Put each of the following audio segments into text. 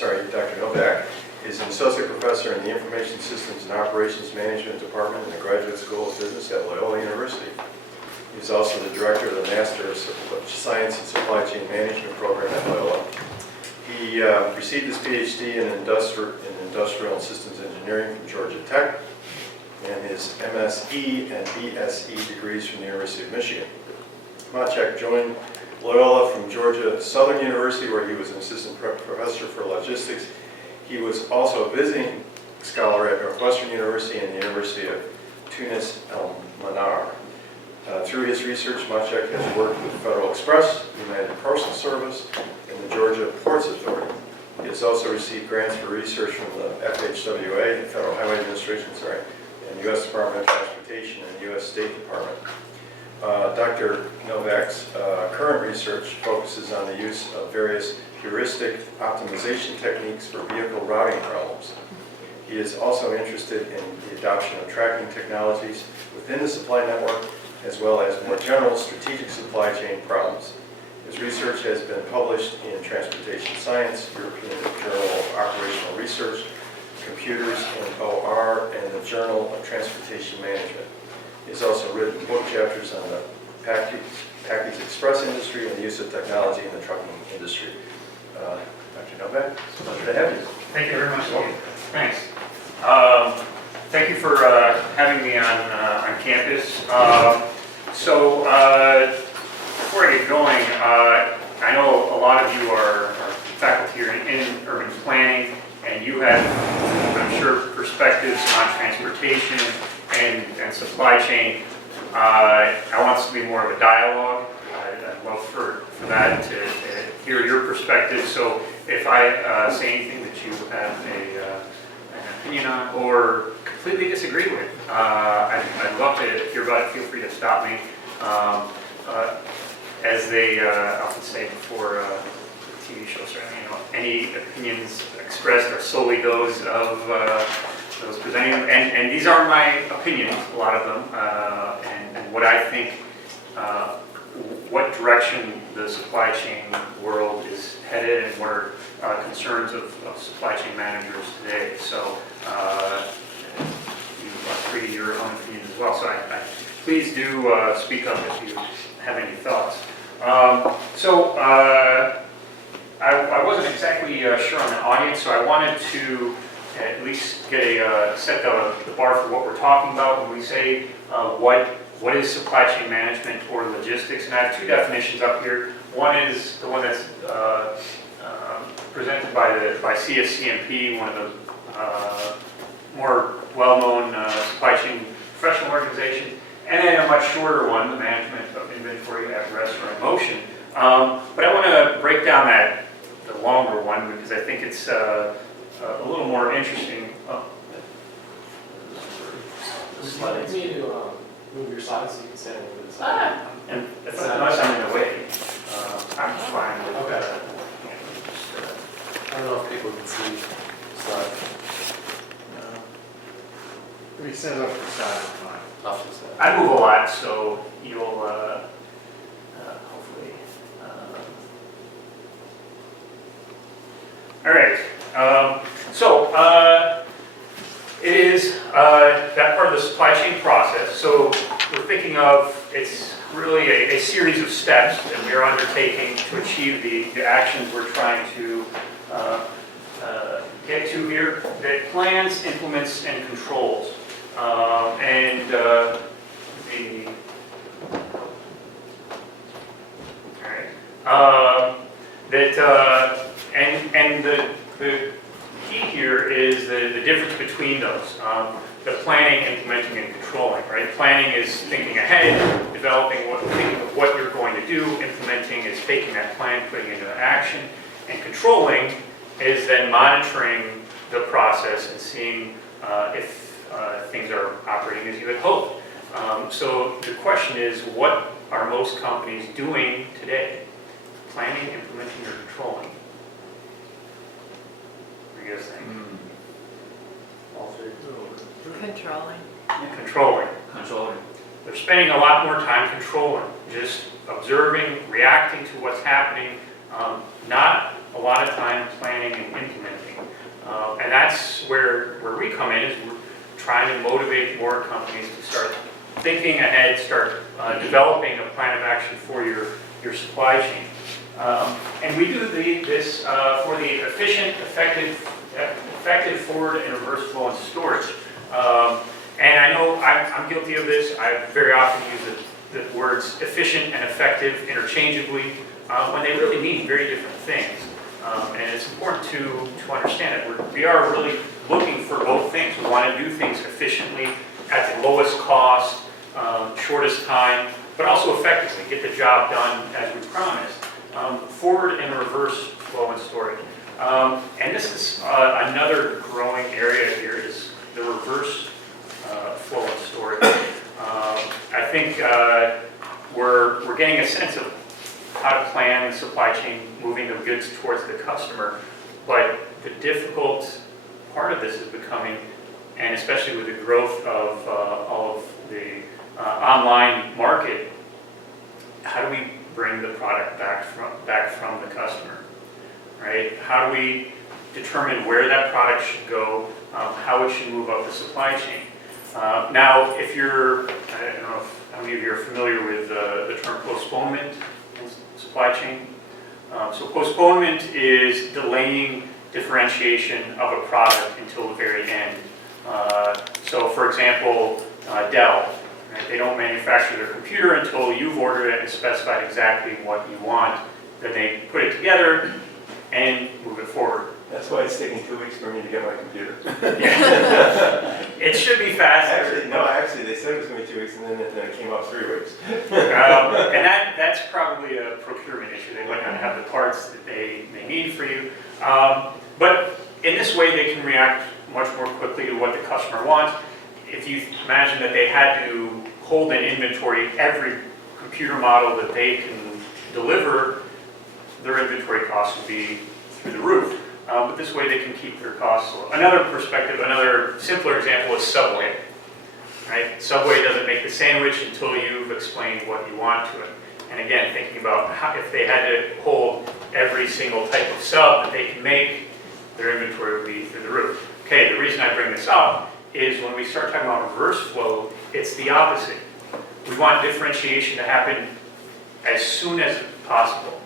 Dr. Nowak is an associate professor in the Information Systems and Operations Management Department in the Graduate School of Business at Loyola University. He's also the director of the Master of Science and Supply Chain Management program at Loyola. He received his PhD in Industrial and Systems Engineering from Georgia Tech and his MSE and BSE degrees from the University of Michigan. Maciek joined Loyola from Georgia Southern University, where he was an assistant professor for logistics. He was also a visiting scholar at Northwestern University and the University of Tunis El Manar. Through his research, Maciek has worked with Federal Express, United Parcel Service, and the Georgia Ports Authority. He has also received grants for research from the FHWA, the Federal Highway Administration, and the U.S. Department of Transportation and U.S. State Department. Dr. Nowak's current research focuses on the use of various heuristic optimization techniques for vehicle routing problems. He is also interested in the adoption of tracking technologies within the supply network, as well as more general strategic supply chain problems. His research has been published in Transportation Science, European Journal of Operational Research, Computers and OR, and the Journal of Transportation Management. He has also written book chapters on the package express industry and the use of technology in the trucking industry. Dr. Nowak, it's a pleasure to have you. Thank you very much. Thanks. Thank you for having me on campus. Before I get going, I know a lot of you are faculty here in urban planning, and you have, I'm sure, perspectives on transportation and supply chain. I want this to be more of a dialogue. I'd love for that to hear your perspective. So if I say anything that you have an opinion on or completely disagree with, I'd love to hear about it. Feel free to stop me. As they often say before TV shows, any opinions expressed are solely those of those presenting them. And these are my opinions, a lot of them, and what I think, what direction the supply chain world is headed, and what are concerns of supply chain managers today. So you are free to your own opinions as well. So I please do speak up if you have any thoughts. I wasn't exactly sure on the audience, so I wanted to at least get set the bar for what we're talking about when we say what is supply chain management or logistics. And I have two definitions up here. One is the one that's presented by CSCMP, one of the more well-known supply chain professional organizations, and then a much shorter one, the management of inventory at rest or in motion. But I want to break down the longer one because I think it's a little more interesting. You need to move your slides so you can stand a little bit aside. And unless I'm in the way, I'm fine with okay. I don't know if people can see the slide. No. Maybe stand up to the side. Fine. Off to the side. I move a lot, so you'll hopefully. All right. It is that part of the supply chain process. So we're thinking of it's really a series of steps that we are undertaking to achieve the actions we're trying to get to here. That plans, implements, and controls. The key here is the difference between those. The planning, implementing, and controlling. Right? Planning is thinking ahead, thinking of what you're going to do. Implementing is taking that plan, putting it into action, and controlling is then monitoring the process and seeing if things are operating as you had hoped. So the question is, what are most companies doing today? Planning, implementing, or controlling? What do you guys think? All three. Controlling. Controlling. They're spending a lot more time controlling, just observing, reacting to what's happening, not a lot of time planning and implementing. And that's where we come in, is we're trying to motivate more companies to start thinking ahead, start developing a plan of action for your supply chain. And we do this for the efficient, effective forward and reverse flow and storage. And I know I'm guilty of this. I very often use the words efficient and effective interchangeably when they really mean very different things. And it's important to understand it. We are really looking for both things. We want to do things efficiently at the lowest cost, shortest time, but also effectively get the job done as we promised. Forward and reverse flow and storage. And this is another growing area here, is the reverse flow and storage. I think we're getting a sense of how to plan the supply chain, moving the goods towards the customer, but the difficult part of this is becoming, and especially with the growth of all of the online market, how do we bring the product back from the customer, right? How do we determine where that product should go, how it should move up the supply chain? Now, if you're, I don't know if how many of you are familiar with the term postponement in supply chain. So postponement is delaying differentiation of a product until the very end. So for example, Dell, right? They don't manufacture their computer until you've ordered it and specified exactly what you want. Then they put it together and move it forward. That's why it's taking 2 weeks for me to get my computer. Yeah. It should be faster. Actually, they said it was going to be 2 weeks, and then it came up 3 weeks. And that's probably a procurement issue. They might not have the parts that they need for you. But in this way, they can react much more quickly to what the customer wants. If you imagine that they had to hold in inventory every computer model that they can deliver, their inventory costs would be through the roof. But this way they can keep their costs low. Another perspective, another simpler example is Subway. Right? Subway doesn't make the sandwich until you've explained what you want to it. And again, thinking about how, if they had to hold every single type of sub that they can make, their inventory would be through the roof. Okay, the reason I bring this up is when we start talking about reverse flow, it's the opposite. We want differentiation to happen as soon as possible.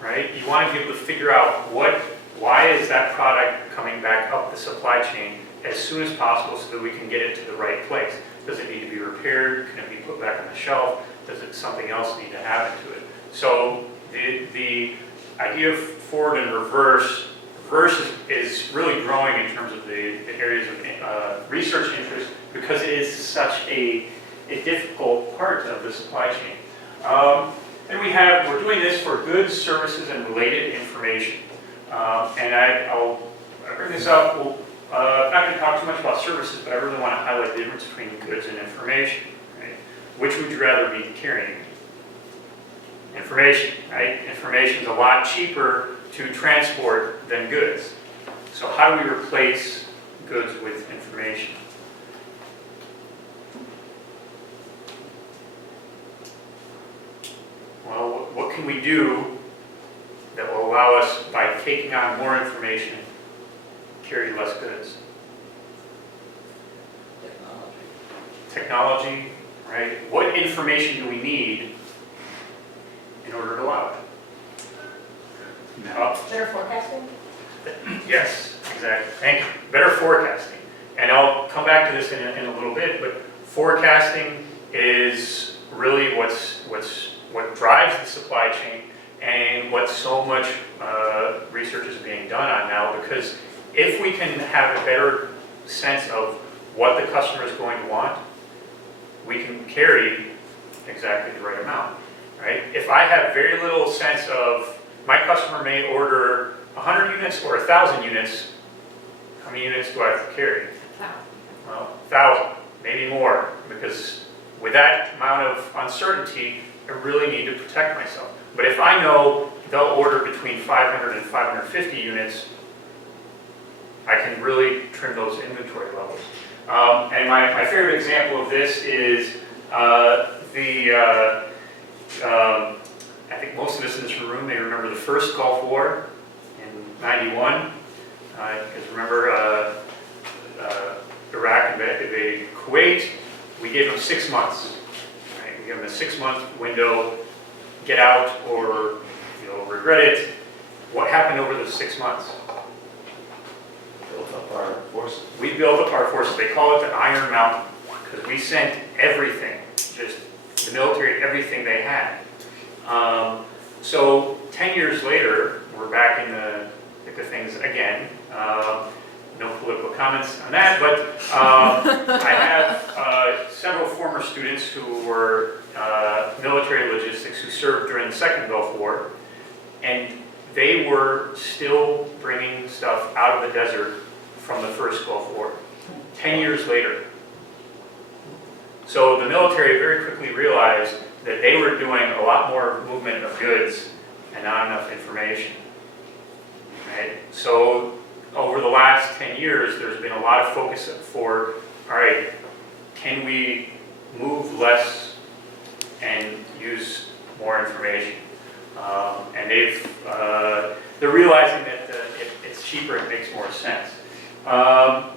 Right? You want to be able to figure out why is that product coming back up the supply chain as soon as possible so that we can get it to the right place. Does it need to be repaired? Can it be put back on the shelf? Does something else need to happen to it? So the idea of forward and reverse is really growing in terms of the areas of research interest because it is such a difficult part of the supply chain. And we're doing this for goods, services, and related information. And I'll bring this up. I'm not going to talk too much about services, but I really want to highlight the difference between goods and information. Right? Which would you rather be carrying? Information, right? Information is a lot cheaper to transport than goods. So how do we replace goods with information? Well, what can we do that will allow us, by taking on more information, carry less goods? Technology, right? What information do we need in order to allow it? Better forecasting? Yes, exactly. Thank you. Better forecasting. And I'll come back to this in a little bit, but forecasting is really what drives the supply chain and what so much research is being done on now, because if we can have a better sense of what the customer is going to want, we can carry exactly the right amount, right? If I have very little sense of, my customer may order 100 units or 1,000 units, how many units do I have to carry? Well, 1,000, maybe more, because with that amount of uncertainty, I really need to protect myself. But if I know they'll order between 500 and 550 units, I can really trim those inventory levels. And my favorite example of this is I think most of us in this room may remember the first Gulf War in 91, because remember Iraq invaded Kuwait, we gave them 6 months. Right? We gave them a 6-month window, get out or you'll regret it. What happened over those 6 months? Built up our forces. We built up our forces. They call it the Iron Mountain because we sent everything, just the military, everything they had. So 10 years later, we're back in the thick of things again. No political comments on that, but I have several former students who were military logistics who served during the Second Gulf War, and they were still bringing stuff out of the desert from the first Gulf War, 10 years later. So the military very quickly realized that they were doing a lot more movement of goods and not enough information. Right? So over the last 10 years, there's been a lot of focus for, all right, can we move less and use more information? And they're realizing that it's cheaper, it makes more sense. All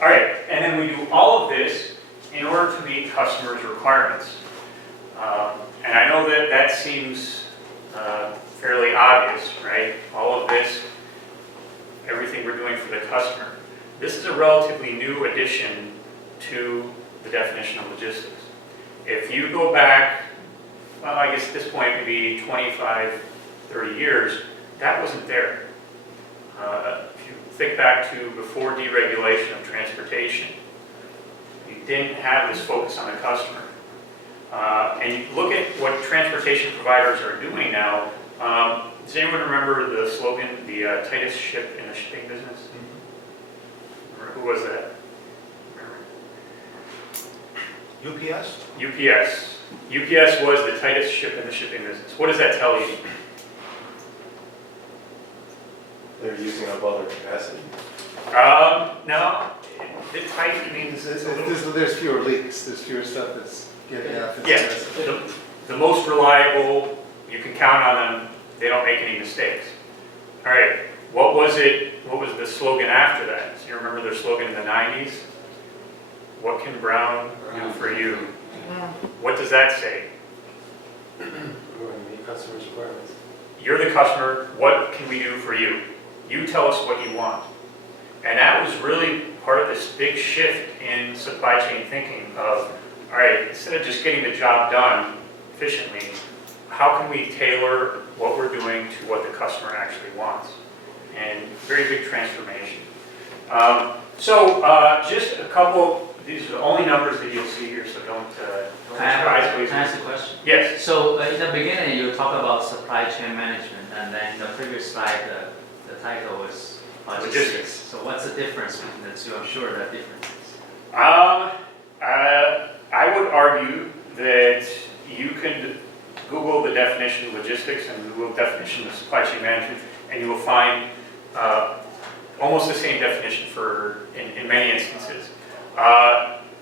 right, and then we do all of this in order to meet customers' requirements. And I know that that seems fairly obvious, right? All of this, everything we're doing for the customer. This is a relatively new addition to the definition of logistics. If you go back, well, I guess at this point, maybe 25, 30 years, that wasn't there. If you think back to before deregulation of transportation, you didn't have this focus on the customer. And you look at what transportation providers are doing now. Does anyone remember the slogan, the tightest ship in the shipping business? Remember, who was that? Remember? UPS? UPS. UPS was the tightest ship in the shipping business. What does that tell you? They're using up all their capacity. No. The tight means it's a little... There's fewer leaks, there's fewer stuff that's getting out. Yeah, the most reliable, you can count on them, they don't make any mistakes. All right, what was the slogan after that? Do you remember their slogan in the 90s? What can Brown do for you? What does that say? We're going to meet customers' requirements. You're the customer, what can we do for you? You tell us what you want. And that was really part of this big shift in supply chain thinking of, all right, instead of just getting the job done efficiently, how can we tailor what we're doing to what the customer actually wants? And very big transformation. Just a couple, these are the only numbers that you'll see here, so don't surprise, please. Can I ask a question? Yes. So in the beginning, you talk about supply chain management, and then the previous slide, the title was logistics. So what's the difference between the two? I'm sure there are differences. I would argue that you could Google the definition of logistics and Google the definition of supply chain management, and you will find almost the same definition in many instances.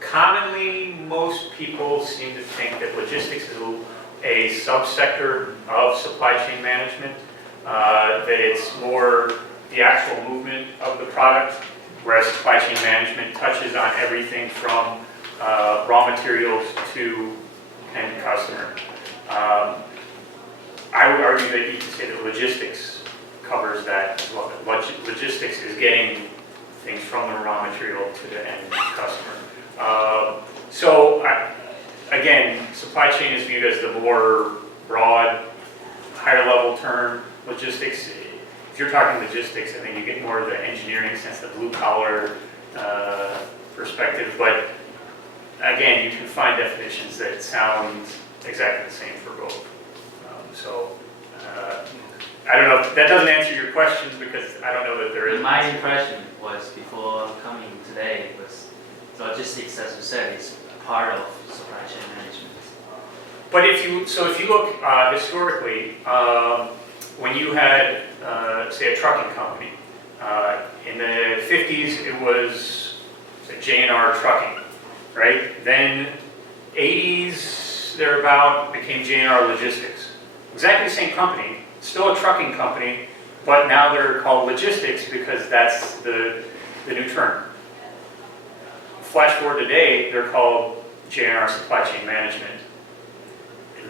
Commonly, most people seem to think that logistics is a subsector of supply chain management, that it's more the actual movement of the product, whereas supply chain management touches on everything from raw materials to end customer. I would argue that you can say that logistics covers that as well. Logistics is getting things from the raw material to the end customer. Again, supply chain is viewed as the more broad, higher level term. Logistics, if you're talking logistics, I think you get more of the engineering sense, the blue collar perspective. But again, you can find definitions that sound exactly the same for both. I don't know if that doesn't answer your questions because I don't know that there is. My impression was before coming today was logistics, as you said, is part of supply chain management. But if you look historically, when you had, say, a trucking company, in the 50s it was J&R Trucking, right? Then 80s, thereabout, became J&R Logistics. Exactly the same company, still a trucking company, but now they're called logistics because that's the new term. Flash forward today, they're called JNR Supply Chain Management.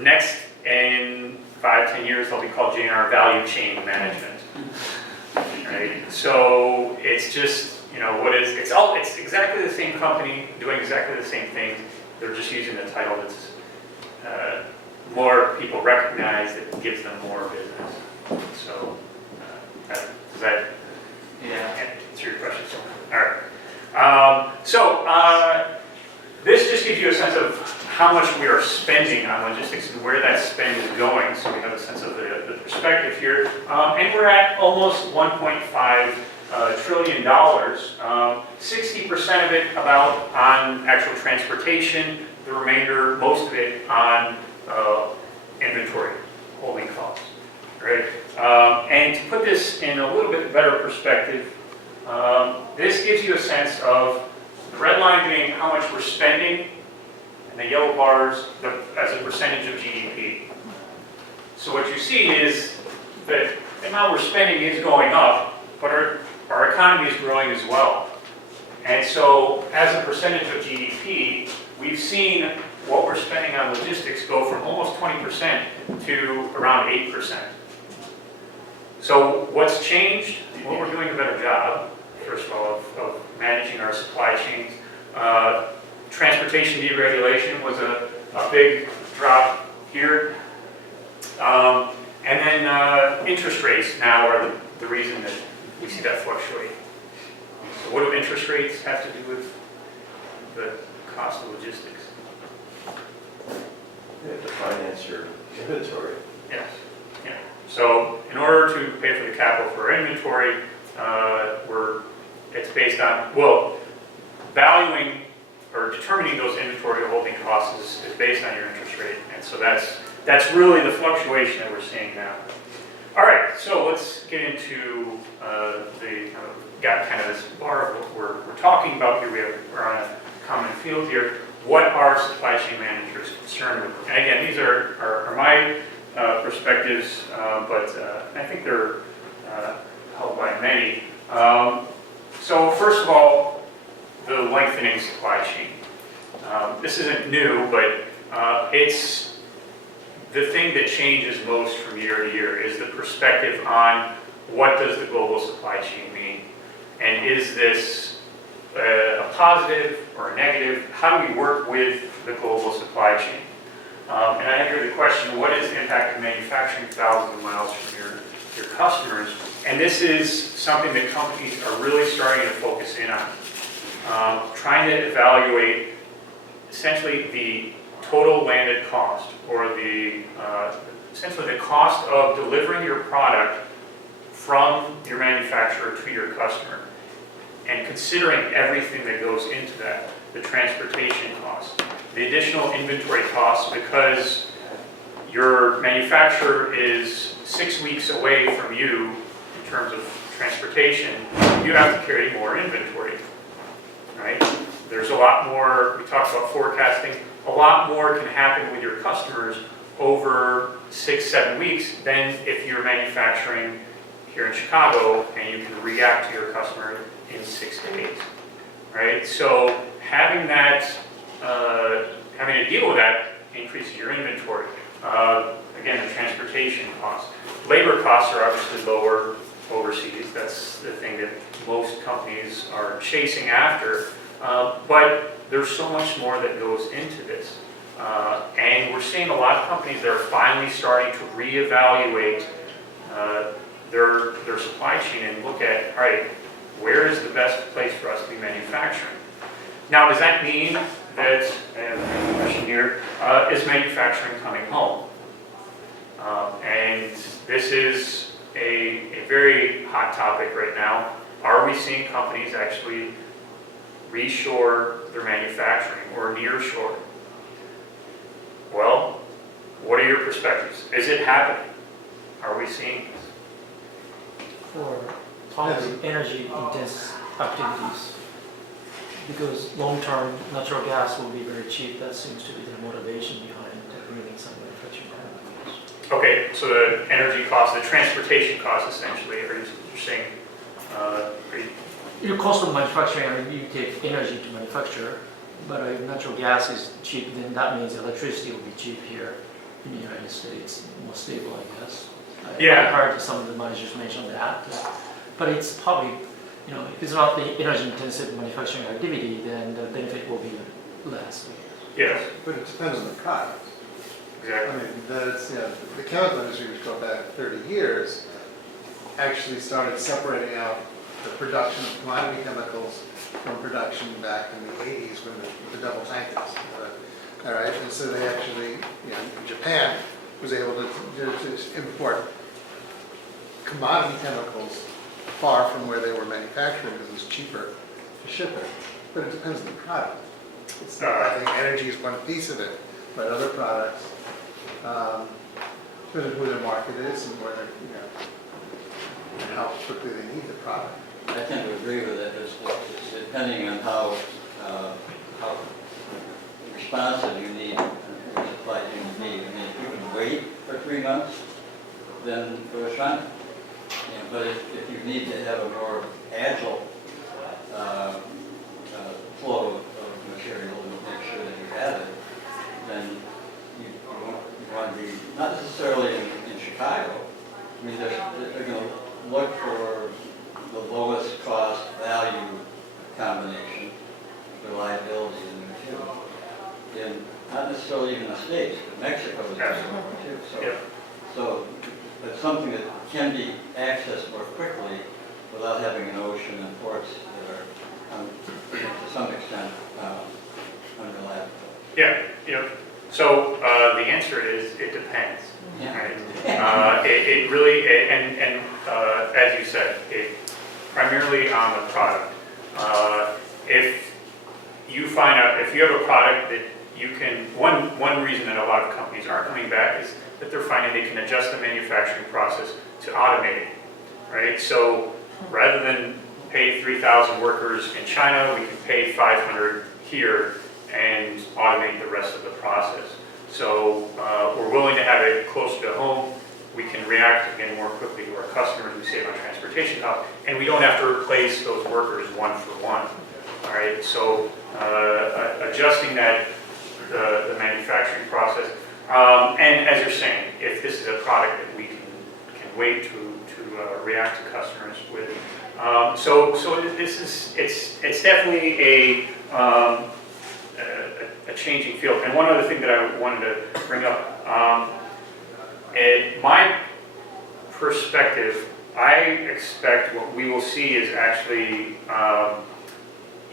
Next, in 5-10 years, they'll be called JNR Value Chain Management. Right? So it's just, you know, it's exactly the same company doing exactly the same thing. They're just using the title that's more people recognize, that gives them more business. So does that answer your question? All right. This just gives you a sense of how much we are spending on logistics and where that spend is going. So we have a sense of the perspective here. And we're at almost $1.5 trillion. 60% of it about on actual transportation, the remainder, most of it on inventory, holding costs, right? And to put this in a little bit better perspective, this gives you a sense of the red line being how much we're spending, and the yellow bars as a percentage of GDP. So what you see is that the amount we're spending is going up, but our economy is growing as well. And so as a percentage of GDP, we've seen what we're spending on logistics go from almost 20% to around 8%. So what's changed? Well, we're doing a better job, first of all, of managing our supply chains. Transportation deregulation was a big drop here. And then interest rates now are the reason that we see that fluctuate. So what do interest rates have to do with the cost of logistics? You have to finance your inventory. Yes. Yeah. So in order to pay for the capital for our inventory, it's based on, well, valuing or determining those inventory holding costs is based on your interest rate. And so that's really the fluctuation that we're seeing now. All right, so let's get into got kind of this bar of what we're talking about here. We're on a common field here. What are supply chain managers concerned with? And again, these are my perspectives, but I think they're held by many. So first of all, the lengthening supply chain. This isn't new, but it's the thing that changes most from year to year is the perspective on what does the global supply chain mean? And is this a positive or a negative? How do we work with the global supply chain? And I have here the question, what is the impact of manufacturing thousands of miles from your customers? And this is something that companies are really starting to focus in on. Trying to evaluate essentially the total landed cost, or essentially the cost of delivering your product from your manufacturer to your customer, and considering everything that goes into that, the transportation costs, the additional inventory costs, because your manufacturer is 6 weeks away from you in terms of transportation, you have to carry more inventory, right? There's a lot more, we talked about forecasting, a lot more can happen with your customers over 6-7 weeks than if you're manufacturing here in Chicago and you can react to your customer in 6 days, right? So having that, having to deal with that increases your inventory. Again, the transportation costs. Labor costs are obviously lower overseas. That's the thing that most companies are chasing after. But there's so much more that goes into this. And we're seeing a lot of companies that are finally starting to reevaluate their supply chain and look at, all right, where is the best place for us to be manufacturing? Now, does that mean that, and the question here, is manufacturing coming home? And this is a very hot topic right now. Are we seeing companies actually reshore their manufacturing or nearshore? Well, what are your perspectives? Is it happening? Are we seeing this? For probably energy-intense activities, because long-term natural gas will be very cheap. That seems to be the motivation behind bringing some manufacturing companies. Okay, so the energy cost, the transportation cost essentially, are you saying, are you, Your cost of manufacturing, I mean, you take energy to manufacture, but if natural gas is cheap, then that means electricity will be cheap here in the United States, more stable, I guess. Yeah. I heard some of the managers mention that, but it's probably, if it's not the energy-intensive manufacturing activity, then the benefit will be less. yes, But it depends on the product. I exactly. mean, the chemical industry, which go back 30 years, actually started separating out the production of commodity chemicals from production back in the 80s when the double tankers. All right, and so they actually, Japan was able to import commodity chemicals far from where they were manufactured because it was cheaper to ship it. But it depends on the product. I think energy is one piece of it, but other products, depending on who their market is and whether, and how quickly they need the product. I tend to agree with it. It's depending on how responsive you need, your supply chain you need. I mean, if you can wait for 3 months, then it's fine. But if you need to have a more agile flow of material and make sure that you have it, then you want to be, not necessarily in Chicago. I mean, they're going to look for the lowest cost value combination, reliability and material. And not necessarily even the States, but Mexico is very important too. So it's something that can be accessed more quickly without having an ocean and ports that are, to some extent, unreliable. Yeah. So the answer is it depends. Yeah. Right? It really, and as you said, it primarily on the product. If you have a product that you can, one reason that a lot of companies aren't coming back is that they're finding they can adjust the manufacturing process to automate it, right? So rather than pay 3,000 workers in China, we can pay 500 here and automate the rest of the process. So we're willing to have it closer to home. We can react again more quickly to our customers. We save on transportation costs, and we don't have to replace those workers one for one. All right. So adjusting the manufacturing process, and as you're saying, if this is a product that we can wait to react to customers with, so this is it's definitely a changing field. And one other thing that I wanted to bring up. My perspective, I expect what we will see is actually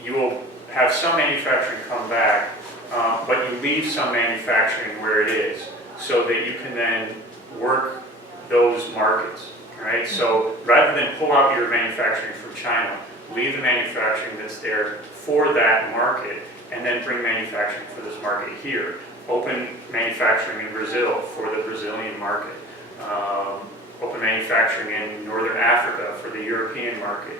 you will have some manufacturing come back, but you leave some manufacturing where it is so that you can then work those markets, right? So rather than pull out your manufacturing from China, leave the manufacturing that's there for that market and then bring manufacturing for this market here. Open manufacturing in Brazil for the Brazilian market. Open manufacturing in Northern Africa for the European market,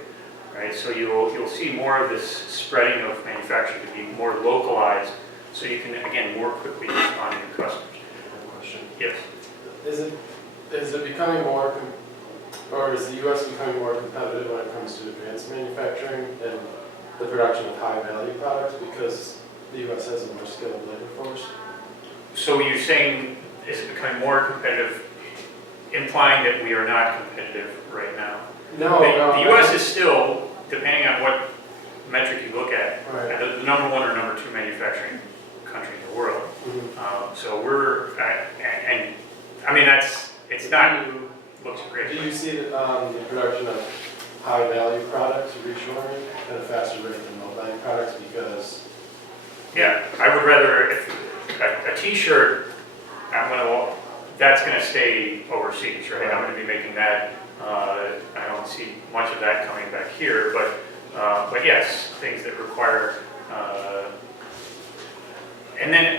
right? So you'll see more of this spreading of manufacturing to be more localized, so you can again more quickly respond to your customers. Question. Yes. Is it becoming more, or is the U.S. becoming more competitive when it comes to advanced manufacturing and the production of high-value products because the U.S. has a more skilled labor force? So you're saying, is it becoming more competitive, implying that we are not competitive right now? No, the U.S. is still, depending on what metric you look at, Right. the number one or number two manufacturing country in the world. Mm-hmm. So we're, and I mean, it's not, looks great. Do you see the production of high-value products reshoring at a faster rate than low-value products because? Yeah, I would rather, if a t-shirt, that's going to stay overseas, right? I'm going to be making that. I don't see much of that coming back here, but yes, things that require,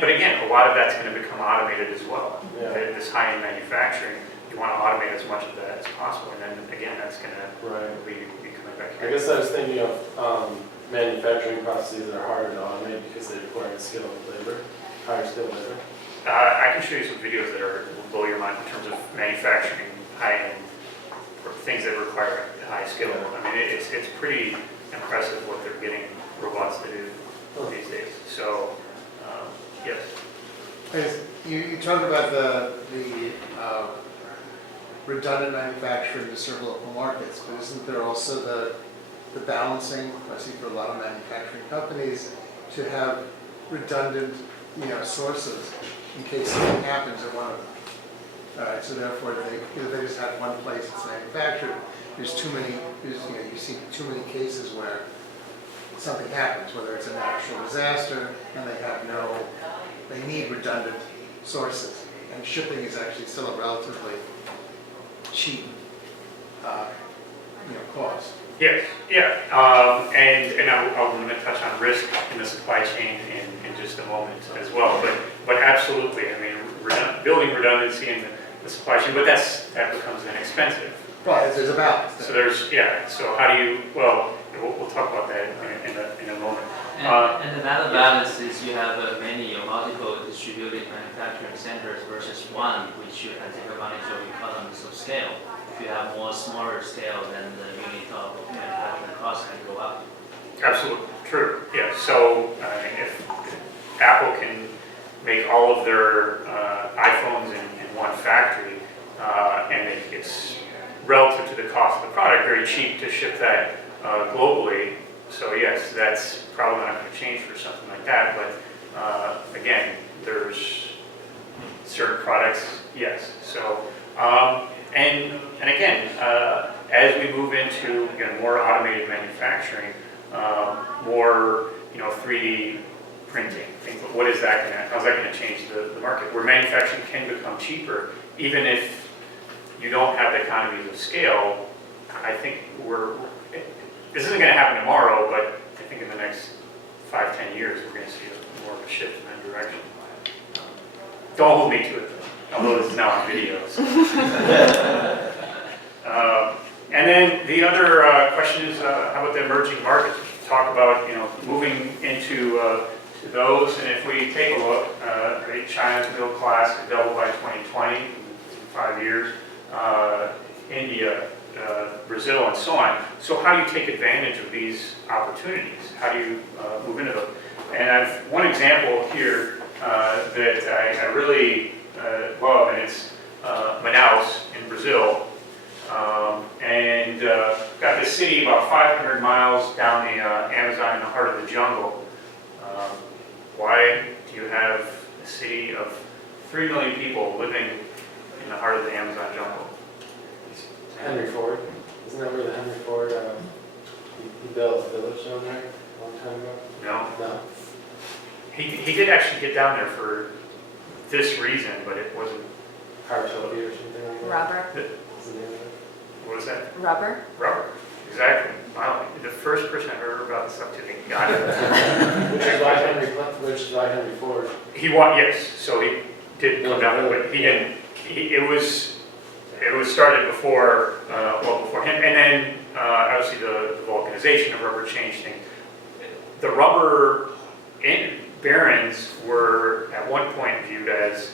but again, a lot of that's going to become automated as well. Yeah. This high-end manufacturing, you want to automate as much of that as possible, and then again, that's going to be coming back I here. guess I was thinking of manufacturing processes that are harder to automate because they require skilled labor, higher skilled labor. I can show you some videos that will blow your mind in terms of manufacturing high-end things that require high skill. I mean, it's pretty impressive what they're getting robots to do these days. So, yes. You talked about the redundant manufacturing to serve local markets, but isn't there also the balancing, I see for a lot of manufacturing companies, to have redundant, sources in case something happens at one of them? All right, so therefore, they just have one place it's manufactured. There's too many, you see too many cases where something happens, whether it's a natural disaster, and they need redundant sources. And shipping is actually still a relatively cheap, cost. Yes, yeah, and I'm going to touch on risk in the supply chain in just a moment as well. But absolutely, I mean, building redundancy in the supply chain, but that becomes then expensive. Right, there's a balance. So so how do you? Well, we'll talk about that in a moment. And another balance is you have many or multiple distributed manufacturing centers versus one, which you can take advantage of economies of scale. If you have more smaller scale, then the unit of manufacturing cost can go up. Absolutely true. Yeah. So if Apple can make all of their iPhones in one factory, and it's relative to the cost of the product, very cheap to ship that globally. So yes, that's probably not going to change for something like that. But again, there's certain products, yes. So and again, as we move into more automated manufacturing, more 3D printing, things. What is that going to? How's that going to change the market? Where manufacturing can become cheaper, even if you don't have the economies of scale. I think this isn't going to happen tomorrow, but I think in the next 5-10 years, we're going to see more of a shift in that direction. Don't hold me to it, though, although this is now on videos. And then the other question is, how about the emerging markets? We talk about moving into to those, and if we take a look, China's middle class could double by 2020, in 5 years. India, Brazil, and so on. So how do you take advantage of these opportunities? How do you move into them? And I've one example here that I really love, and it's Manaus in Brazil. And got this city about 500 miles down the Amazon in the heart of the jungle. Why do you have a city of 3 million people living in the heart of the Amazon jungle? Henry Ford, isn't that where the Henry Ford, he built a village down there a long time ago? No. He did actually get down there for this reason, but it wasn't. Hartopia or something like that? Rubber. Isn't it? What was that? Rubber. Rubber. Exactly. Wow. The first person I heard about this up to me got it. Which is why Henry Ford. Yes. So he did come down there, but he didn't. It was started before before him, and then obviously the vulcanization of rubber changed things. The rubber barons were at one point viewed as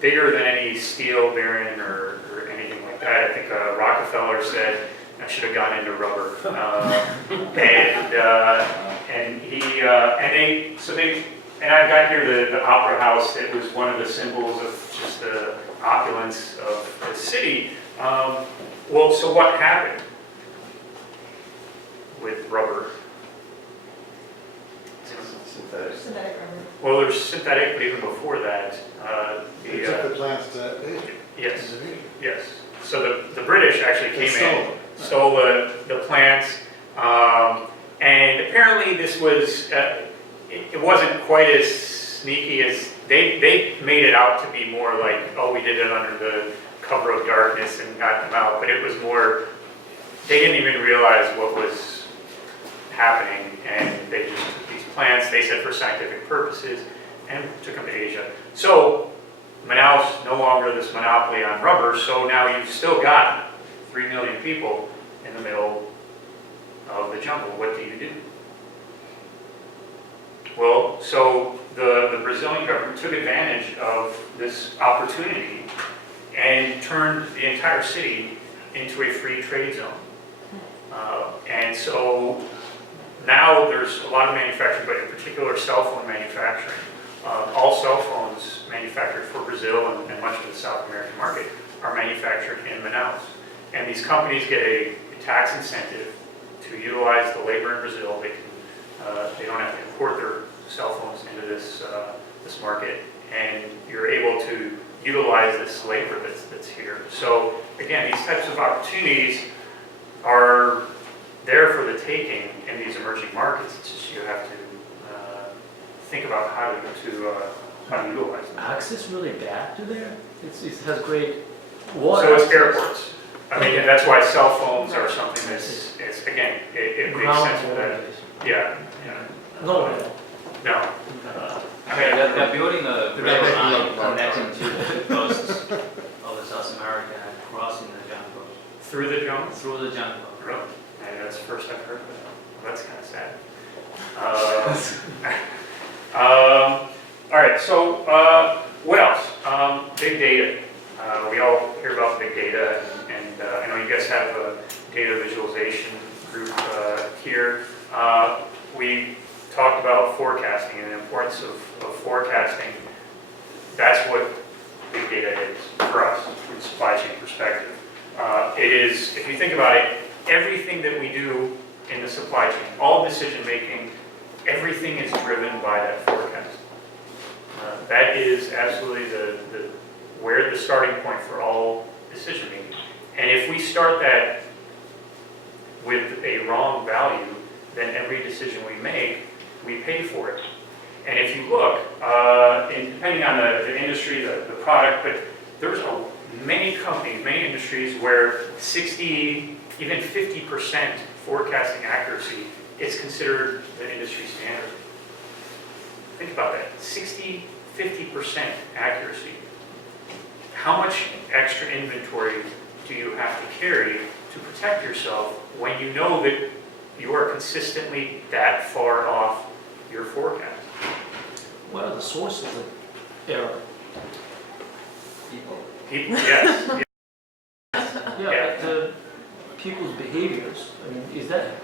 bigger than any steel baron or anything like that. I think Rockefeller said I should have gone into rubber, and I got here the Opera House. It was one of the symbols of just the opulence of the city. So what happened with rubber? Synthetic rubber. Well, there's synthetic, but even before that, They took the plants to Asia. yes, Indonesia. yes. So the British actually They came stole the plants, and apparently this was it wasn't quite as sneaky as they made it out to be more like, oh, we did it under the cover of darkness and got them out, but it was more, they didn't even realize what was happening, and they just took these plants, they said for scientific purposes, and took them to Asia. So Manaus no longer this monopoly on rubber, so now you've still got 3 million people in the middle of the jungle. What do you do? Well, so the Brazilian government took advantage of this opportunity and turned the entire city into a free trade zone. And so now there's a lot of manufacturing, but in particular cell phone manufacturing. All cell phones manufactured for Brazil and much of the South American market are manufactured in Manaus. And these companies get a tax incentive to utilize the labor in Brazil. They don't have to import their cell phones into this market, and you're able to utilize this labor that's here. So again, these types of opportunities are there for the taking in these emerging markets. It's just you have to think about how to utilize them. Access really bad to there? It has great water. So it's access. airports. I mean, and that's why cell phones are something that's, again, it makes sense for that. Yeah, yeah. No, No. I mean, they're building a They're rail making line a lot of connecting to the coasts of South America and crossing the jungle, Through the jungle? through the jungle. Really? Hey, that's the first I've heard of it. Well, that's kind of sad. All right, so what else? Big data. We all hear about big data, and I know you guys have a data visualization group here. We talked about forecasting and the importance of forecasting. That's what big data is for us from a supply chain perspective. It is, if you think about it, everything that we do in the supply chain, all decision making, everything is driven by that forecast. That is absolutely where the starting point for all decision making. And if we start that with a wrong value, then every decision we make, we pay for it. And if you look, depending on the industry, the product, but there's many companies, many industries where 60, even 50% forecasting accuracy is considered the industry standard. Think about that, 60, 50% accuracy. How much extra inventory do you have to carry to protect yourself when you know that you are consistently that far off your forecast? what are the sources of error? People. People, yes. Yeah, but people's behaviors, I mean, is that,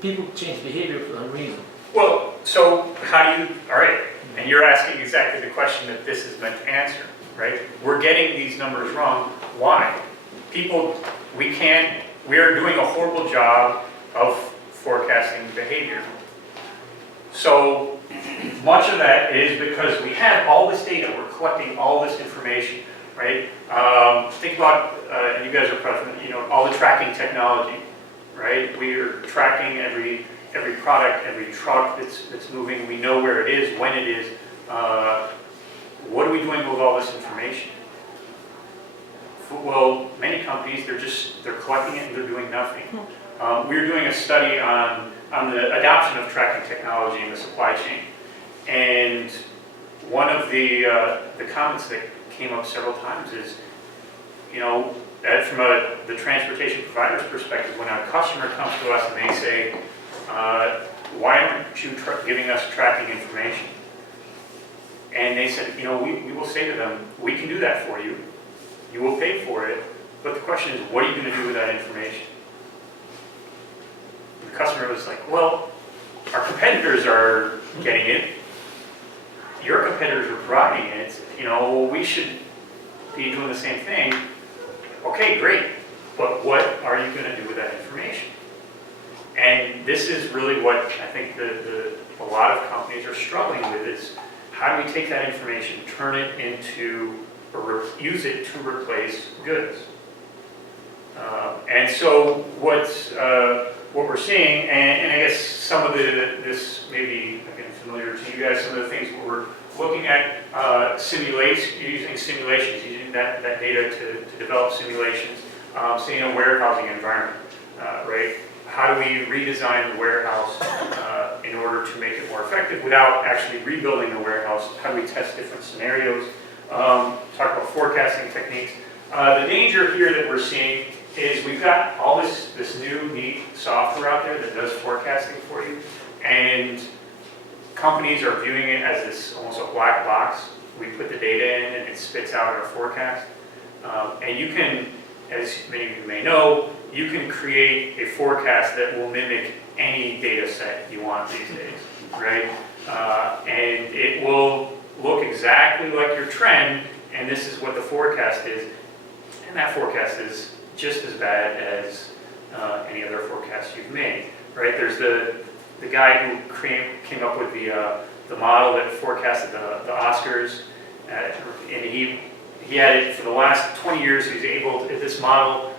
people change behavior for some reason. Well, so how do you, all right, and you're asking exactly the question that this is meant to answer, right? We're getting these numbers wrong. Why? People, we are doing a horrible job of forecasting behavior. So much of that is because we have all this data, we're collecting all this information, right? Think about, and you guys are probably, all the tracking technology, right? We are tracking every product, every truck that's moving. We know where it is, when it is. What are we doing with all this information? Well, many companies, they're collecting it and they're doing nothing. We're doing a study on the adoption of tracking technology in the supply chain. And one of the comments that came up several times is, from the transportation provider's perspective, when a customer comes to us and they say, why aren't you giving us tracking information? And they said, we will say to them, we can do that for you. You will pay for it. But the question is, what are you going to do with that information? The customer was like, well, our competitors are getting it. Your competitors are providing it. We should be doing the same thing. Okay, great. But what are you going to do with that information? And this is really what I think a lot of companies are struggling with is how do we take that information, turn it into, or use it to replace goods? And so what we're seeing, and I guess some of this may be, again, familiar to you guys, some of the things we're looking at, using simulations, using that data to develop simulations, say in a warehousing environment, right? How do we redesign the warehouse in order to make it more effective without actually rebuilding the warehouse? How do we test different scenarios? Talk about forecasting techniques. The danger here that we're seeing is we've got all this new neat software out there that does forecasting for you, and companies are viewing it as this almost a black box. We put the data in and it spits out our forecast. And you can, as many of you may know, you can create a forecast that will mimic any data set you want these days, right? And it will look exactly like your trend, and this is what the forecast is. And that forecast is just as bad as any other forecast you've made, right? There's the guy who came up with the model that forecasted the Oscars, and he had it for the last 20 years. He's able to, this model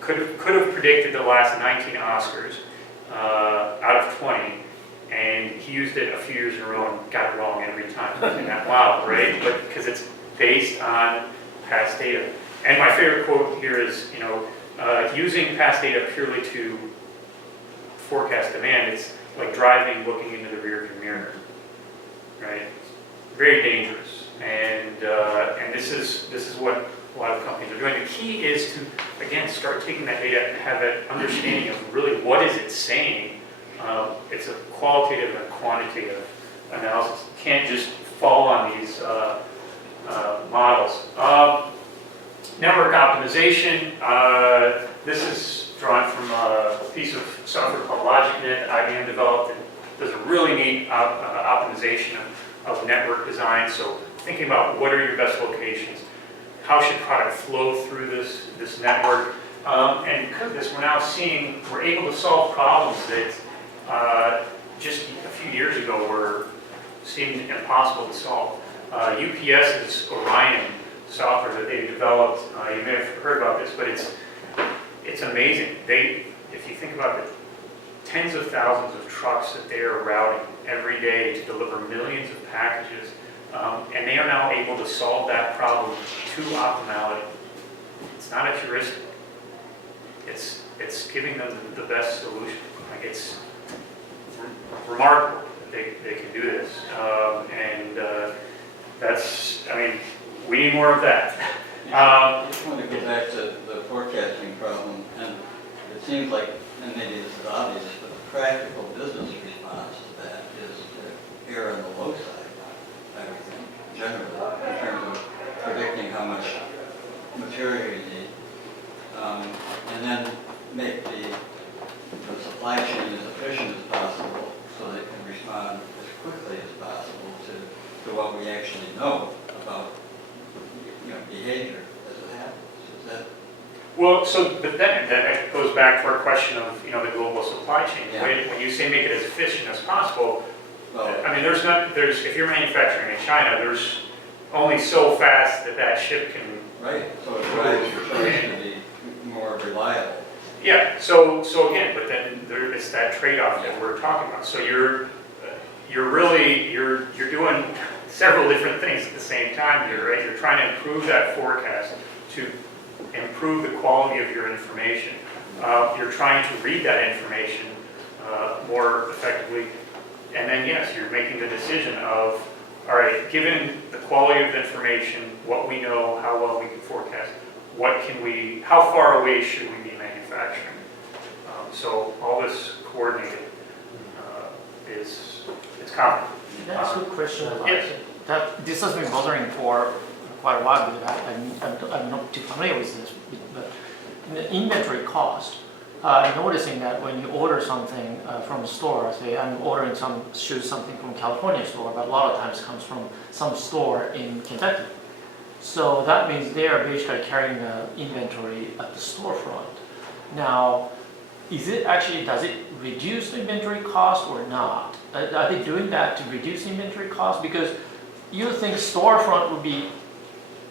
could have predicted the last 19 Oscars out of 20, and he used it a few years in a row and got it wrong every time in that model, right? But because it's based on past data. And my favorite quote here is, using past data purely to forecast demand, it's like driving, looking into the rearview mirror, right? Very dangerous, and this is what a lot of companies are doing. The key is to, again, start taking that data and have an understanding of really what is it saying. It's a qualitative and quantitative analysis. You can't just fall on these models. Network optimization. This is drawn from a piece of software called LogicNet that IBM developed. It does a really neat optimization of network design. So thinking about what are your best locations, how should product flow through this network, and because of this, we're able to solve problems that just a few years ago seemed impossible to solve. UPS's Orion software that they developed, you may have heard about this, but it's amazing. If you think about the tens of thousands of trucks that they are routing every day to deliver millions of packages, and they are now able to solve that problem to optimality. It's not a heuristic. It's giving them the best solution. Like, it's remarkable that they can do this, and we need more of that. I just want to go back to the forecasting problem, and it seems like, and maybe this is obvious, but the practical business response to that is to err on the low side, I would think, generally, in terms of predicting how much material you need, and then make the supply chain as efficient as possible so that it can respond as quickly as possible to what we actually know about behavior as it happens. Is that? Well, but then that goes back to our question of the global supply chain. Yeah. When you say make it as efficient as possible, Well, if you're manufacturing in China, there's only so fast that ship can. right, so it drives your choice to be more reliable. Yeah. So again, but then it's that trade-off that we're talking about. So you're doing several different things at the same time here, right? You're trying to improve that forecast to improve the quality of your information. You're trying to read that information more effectively. And then, yes, you're making the decision of, all right, given the quality of the information, what we know, how well we can forecast, how far away should we be manufacturing? So all this coordinated it's complicated. Can I ask you a question about Yes. that? This has been bothering for quite a while, because I'm not too familiar with this. But in the inventory cost, I'm noticing that when you order something from a store, say I'm ordering something from California store, but a lot of times it comes from some store in Kentucky. So that means they are basically carrying the inventory at the storefront. Now, does it reduce the inventory cost or not? Are they doing that to reduce inventory cost? Because you think storefront would be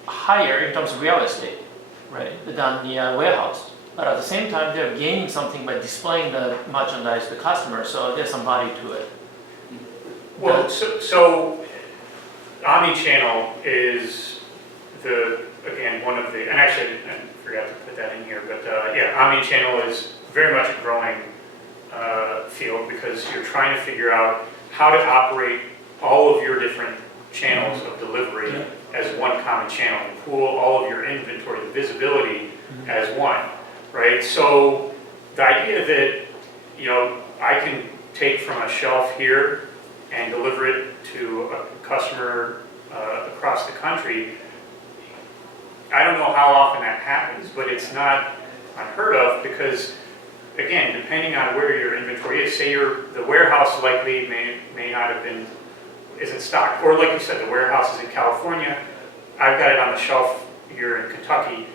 higher in terms of real estate, right, than the warehouse. But at the same time, they're gaining something by displaying the merchandise to the customer, so there's some value to it. Well, so omni-channel is one of the, and actually I forgot to put that in here, but omni-channel is very much a growing field, because you're trying to figure out how to operate all of your different channels of delivery as one common channel, and pool all of your inventory, the visibility as one, right? So the idea that I can take from a shelf here and deliver it to a customer across the country. I don't know how often that happens, but it's not unheard of because, again, depending on where your inventory is, say the warehouse likely may not have been, isn't stocked, or like you said, the warehouse is in California, I've got it on the shelf here in Kentucky,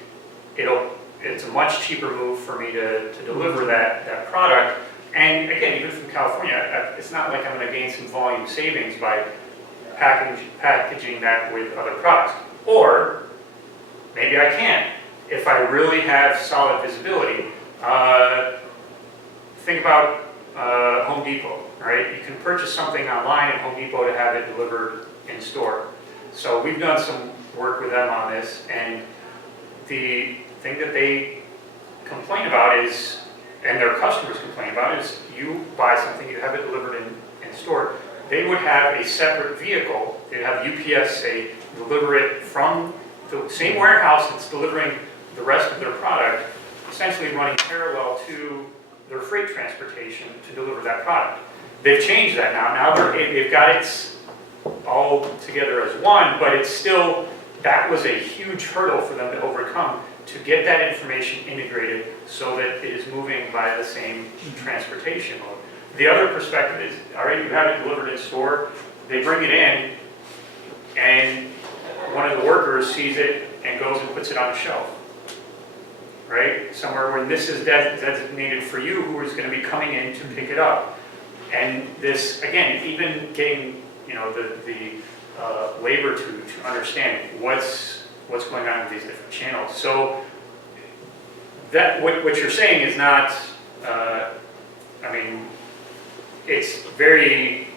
it's a much cheaper move for me to deliver that product. And again, even from California, it's not like I'm going to gain some volume savings by packaging that with other products. Or maybe I can, if I really have solid visibility. Think about Home Depot, right? You can purchase something online at Home Depot to have it delivered in store. So we've done some work with them on this, and the thing that they complain about is, and their customers complain about, is you buy something, you have it delivered in store. They would have a separate vehicle, they'd have UPS, say, deliver it from the same warehouse that's delivering the rest of their product, essentially running parallel to their freight transportation to deliver that product. They've changed that now. Now they've got it all together as one, but it's still, that was a huge hurdle for them to overcome, to get that information integrated so that it is moving by the same transportation mode. The other perspective is, all right, you have it delivered in store, they bring it in, and one of the workers sees it and goes and puts it on the shelf, right? Somewhere where this is designated for you, who is going to be coming in to pick it up. And this, again, even getting, you know, the labor to understand what's going on with these different channels. So that what you're saying is not, I mean, it's very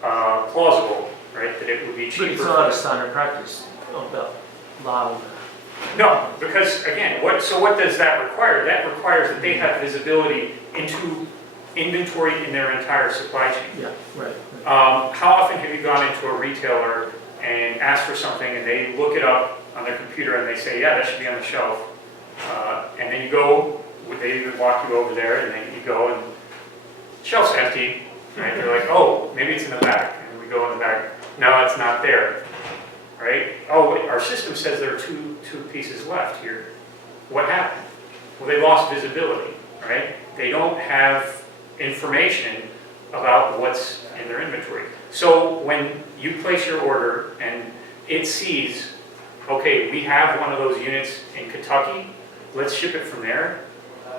plausible, right, that it would be cheaper. But it's not a standard practice of the law. No, because again, what does that require? That requires that they have visibility into inventory in their entire supply chain. Yeah, right. How often have you gone into a retailer and asked for something and they look it up on their computer and they say, yeah, that should be on the shelf. And then you go, they even walk you over there and then you go and shelf's empty, right? They're like, oh, maybe it's in the back. And we go in the back, no, it's not there, right? Oh, wait, our system says there are two pieces left here. What happened? Well, they lost visibility, right? They don't have information about what's in their inventory. So when you place your order and it sees, okay, we have one of those units in Kentucky, let's ship it from there,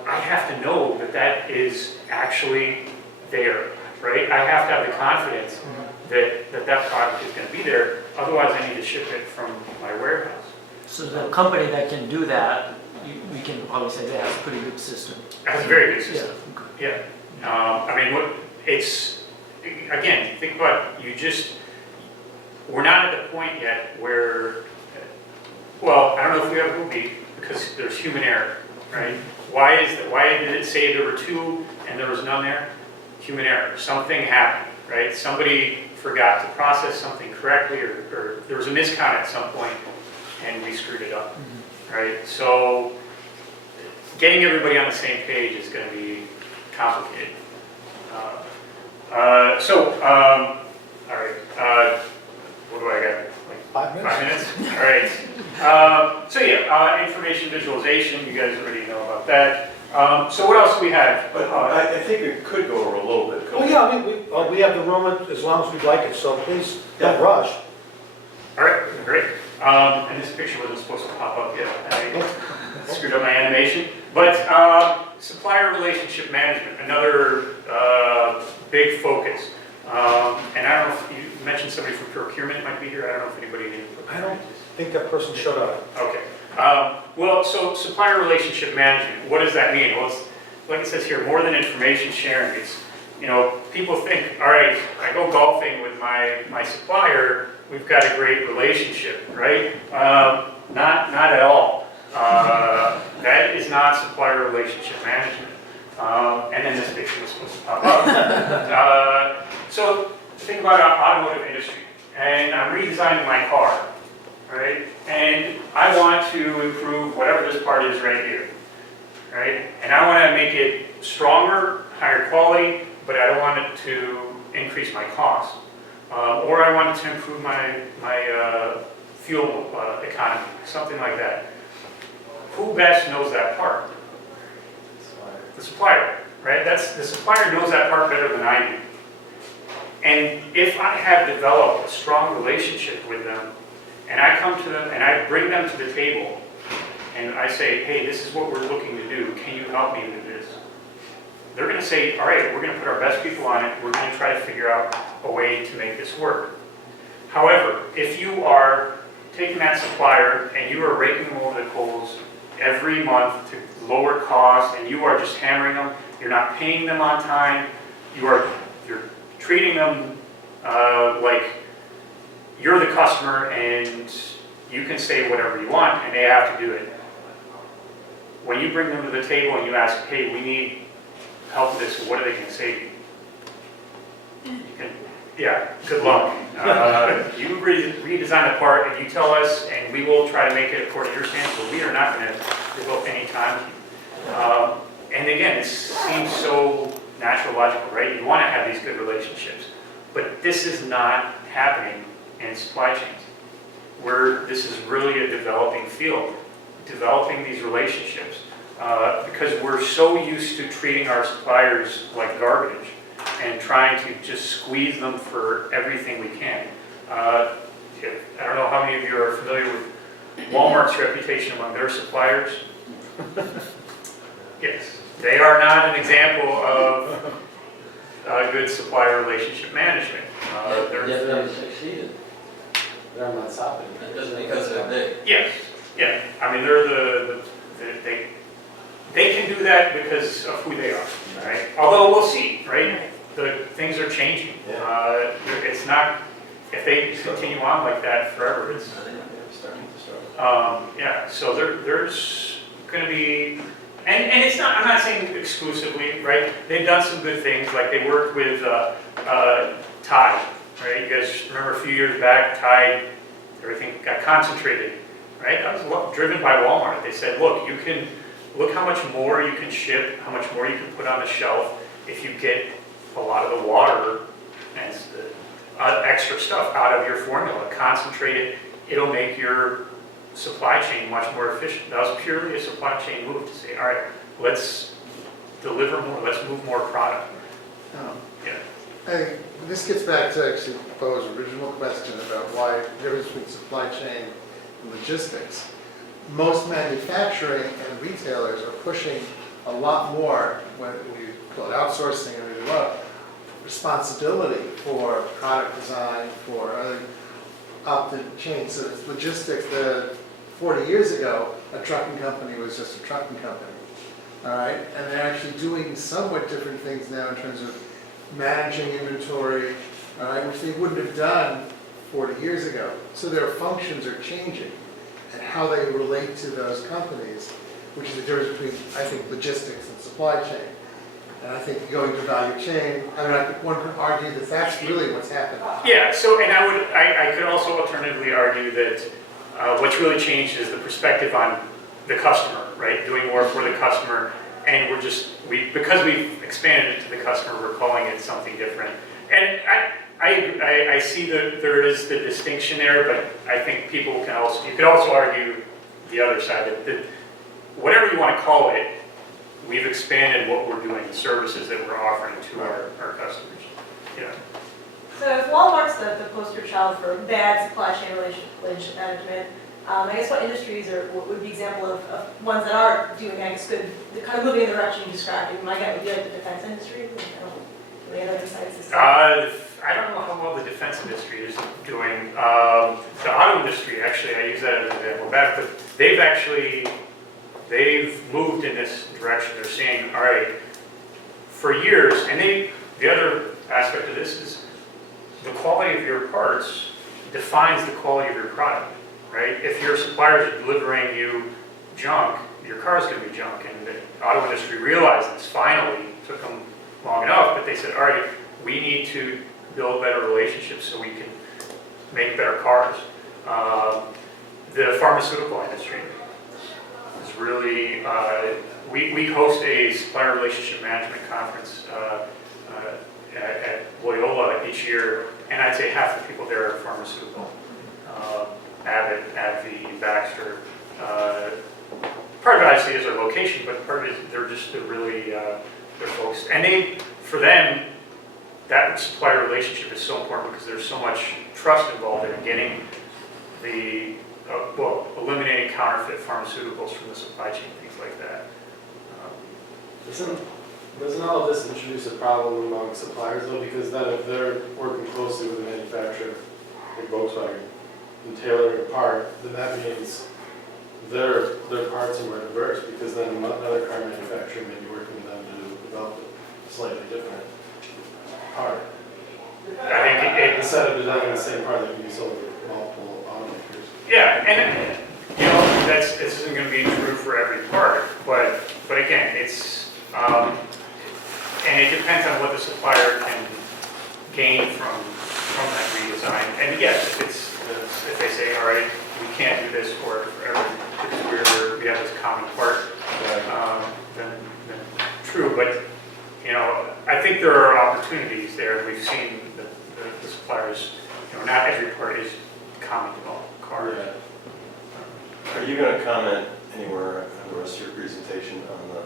I have to know that that is actually there, right? I have to have the confidence that product is going to be there, otherwise I need to ship it from my warehouse. So the company that can do that, we can probably say they have a pretty good system. It has a very good system. Yeah. Yeah. I mean, it's, again, think about, we're not at the point yet where, well, I don't know if we ever will be, because there's human error, right? Why did it say there were two and there was none there? Human error. Something happened, right? Somebody forgot to process something correctly, or there was a miscount at some point and we screwed it up, right? So getting everybody on the same page is going to be complicated. All right, what do I got? Like 5 minutes? All right. Information visualization, you guys already know about that. So what else do we have? But I think we could go over a little bit. Oh, yeah, we have the room as long as we'd like it, so please, don't rush. All right, great. And this picture wasn't supposed to pop up yet. I screwed up my animation. But supplier relationship management, another big focus. And I don't know if you mentioned somebody from procurement might be here. I don't know if anybody in I don't think that person showed up. Okay. Well, so supplier relationship management, what does that mean? Well, it's, like it says here, more than information sharing. It's, you know, people think, all right, I go golfing with my supplier, we've got a great relationship, right? Not at all. That is not supplier relationship management. And then this picture was supposed to pop up. So think about our automotive industry, and I'm redesigning my car, right? And I want to improve whatever this part is right here, right? And I want to make it stronger, higher quality, but I don't want it to increase my cost, or I wanted to improve my fuel economy, something like that. Who best knows that part? The supplier, right? The supplier knows that part better than I do. And if I have developed a strong relationship with them, and I come to them and I bring them to the table, and I say, hey, this is what we're looking to do, can you help me with this? They're going to say, all right, we're going to put our best people on it, we're going to try to figure out a way to make this work. However, if you are taking that supplier and you are raking them over the coals every month to lower cost, and you are just hammering them, you're not paying them on time, you're treating them like you're the customer and you can say whatever you want and they have to do it. When you bring them to the table and you ask, hey, we need help with this, what are they going to say to you? You can, yeah, good luck. You redesign the part and you tell us and we will try to make it according to your standards, but we are not going to devote any time to you. And again, it seems so natural, logical, right? You want to have these good relationships. But this is not happening in supply chains, where this is really a developing field, developing these relationships, because we're so used to treating our suppliers like garbage and trying to just squeeze them for everything we can. I don't know how many of you are familiar with Walmart's reputation among their suppliers. Yes, they are not an example of good supplier relationship management. Yet they succeeded. They're not stopping. Because they're big. Yes, yeah. I mean, they can do that because of who they are, right? Although we'll see, right? The things are changing. It's not, if they continue on like that forever, it's, yeah, so there's going to be, and it's not, I'm not saying exclusively, right? They've done some good things, like they worked with Tide, right? You guys remember a few years back, Tide, everything got concentrated, right? That was driven by Walmart. They said, look, look how much more you can ship, how much more you can put on the shelf if you get a lot of the water and extra stuff out of your formula. Concentrate it, it'll make your supply chain much more efficient. That was purely a supply chain move to say, all right, let's deliver more, let's move more product. Yeah. This gets back to actually Bo's original question about why the difference between supply chain and logistics. Most manufacturing and retailers are pushing a lot more, when we call it outsourcing and we develop, responsibility for product design, for other opted chains. So it's logistics. 40 years ago, a trucking company was just a trucking company. All right, and they're actually doing somewhat different things now in terms of managing inventory, all right, which they wouldn't have done 40 years ago. So their functions are changing, and how they relate to those companies, which is the difference between, I think, logistics and supply chain. And I think going to value chain, I mean, one could argue that that's really what's happening. Yeah, so, and I could also alternatively argue that what's really changed is the perspective on the customer, right? Doing more for the customer, and because we've expanded it to the customer, we're calling it something different. And I see that there is the distinction there, but I think you could also argue the other side, that whatever you want to call it, we've expanded what we're doing, the services that we're offering to our customers. Yeah. So if Walmart's the poster child for bad supply chain relationship management, I guess what industries would be example of ones that are doing, I guess, good, kind of moving in the direction you described? My guy would be like the defense industry. Do we have other insights? I don't know how well the defense industry is doing. The auto industry, actually, I use that as an example back, but they've moved in this direction. They're saying, all right, for years, and the other aspect of this is the quality of your parts defines the quality of your product, right? If your suppliers are delivering you junk, your car's going to be junk. And the auto industry realized this finally. It took them long enough, but they said, all right, we need to build better relationships so we can make better cars. The pharmaceutical industry is really, we host a supplier relationship management conference at Loyola each year, and I'd say half the people there are pharmaceutical. Abbott, AbbVie, Baxter. Part of it obviously is their location, but part of it is they're really, they're focused. And for them, that supplier relationship is so important because there's so much trust involved in getting eliminating counterfeit pharmaceuticals from the supply chain, things like that. Doesn't all of this introduce a problem among suppliers though? Because then if they're working closely with a manufacturer, like Volkswagen, and tailoring a part, then that means their parts are more diverse, because then another car manufacturer may be working with them to develop a slightly different part. I think Instead of designing the same part that can be sold to multiple automakers. yeah, and this isn't going to be true for every part, but again, it's and it depends on what the supplier can gain from that redesign. And yes, if they say, all right, we can't do this for because we have this common part, then true. But I think there are opportunities there. We've seen the suppliers. Not every part is common to all cars. Yeah. Are you going to comment anywhere on the rest of your presentation on the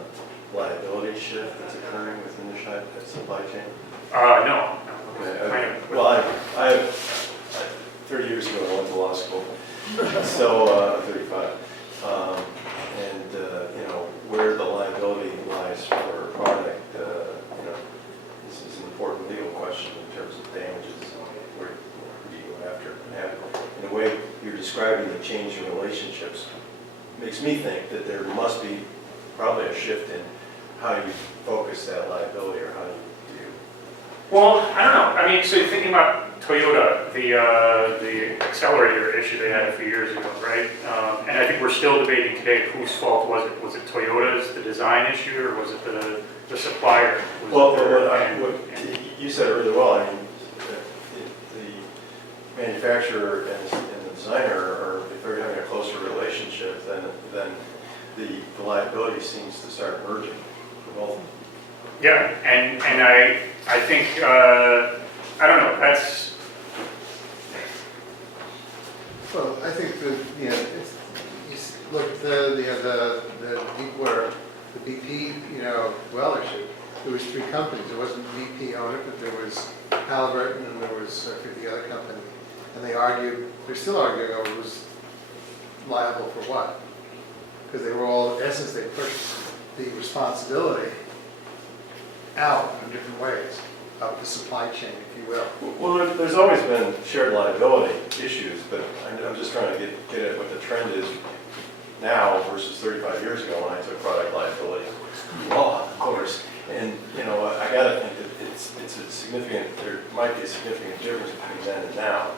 liability shift that's occurring within the supply chain? No. Okay. Well, I 30 years ago I went to law school, so 35, and where the liability lies for a product, this is an important legal question in terms of damages. Where do you go after and have it? In a way, you're describing the change in relationships. Makes me think that there must be probably a shift in how you focus that liability or how you do. Well, I don't know. I mean, so you're thinking about Toyota, the accelerator issue they had a few years ago, right? And I think we're still debating today whose fault was it? Was it Toyota's, the design issue, or was it the supplier? You said it really well. I mean, the manufacturer and the designer if they're having a closer relationship, then the liability seems to start merging for both of them. Yeah, and I think, I don't know, that's... Well, I think that, look, the Deepwater, the BP, well issue, there was 3 companies. There wasn't BP on it, but there was Halliburton and there was, I think, the other company. And they're still arguing over who's liable for what. Because they were all, in essence, they pushed the responsibility out in different ways of the supply chain, if you will. Well, there's always been shared liability issues, but I'm just trying to get at what the trend is now versus 35 years ago when I took product liability law, of course. And I got to think that it's a significant. There might be a significant difference between then and now.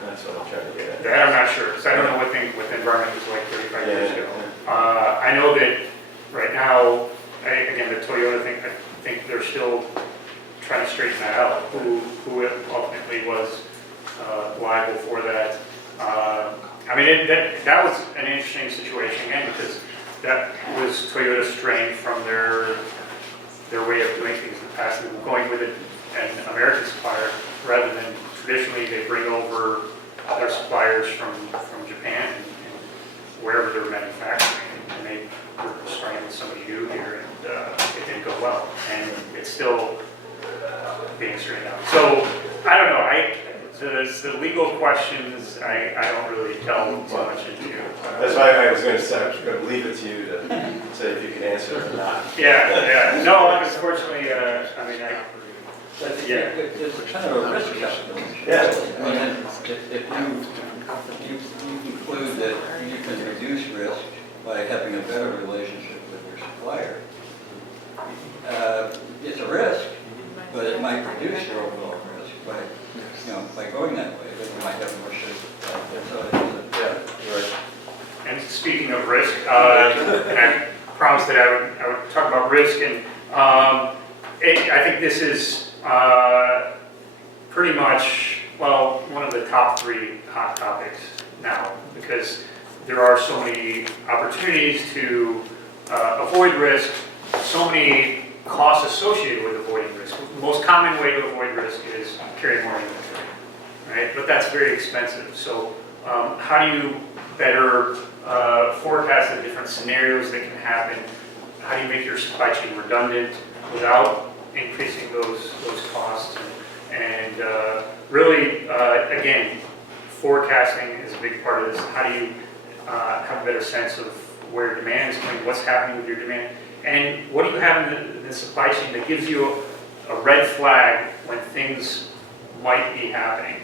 And that's what I'm trying to get at. That I'm not sure, because I don't know what the environment was like 35 years ago. I know that right now, again, the Toyota thing, I think they're still trying to straighten that out, who ultimately was liable for that. I mean, that was an interesting situation, again, because that was Toyota straying from their way of doing things in the past, and going with an American supplier, rather than traditionally they bring over their suppliers from Japan and wherever they're manufacturing, and they were starting with somebody new here, and it didn't go well, and it's still being straightened out. So I don't know. The legal questions I don't really delve too much into. That's why I was going to say I was going to leave it to you to say if you can answer it or not. Yeah. No, unfortunately, I mean, It's kind of a risk calculation. Yeah. I mean, if you conclude that you can reduce risk by having a better relationship with your supplier, it's a risk, but it might reduce your overall risk by going that way, but you might have more risk. Right. and speaking of risk, and I promised that I would talk about risk, and I think this is pretty much, well, one of the top 3 hot topics now, because there are so many opportunities to avoid risk, so many costs associated with avoiding risk. most common way to avoid risk is carry more inventory, right? But that's very expensive. So how do you better forecast the different scenarios that can happen? How do you make your supply chain redundant without increasing those costs? And really, again, forecasting is a big part of this. How do you have a better sense of where demand is coming, what's happening with your demand, and what do you have in the supply chain that gives you a red flag when things might be happening,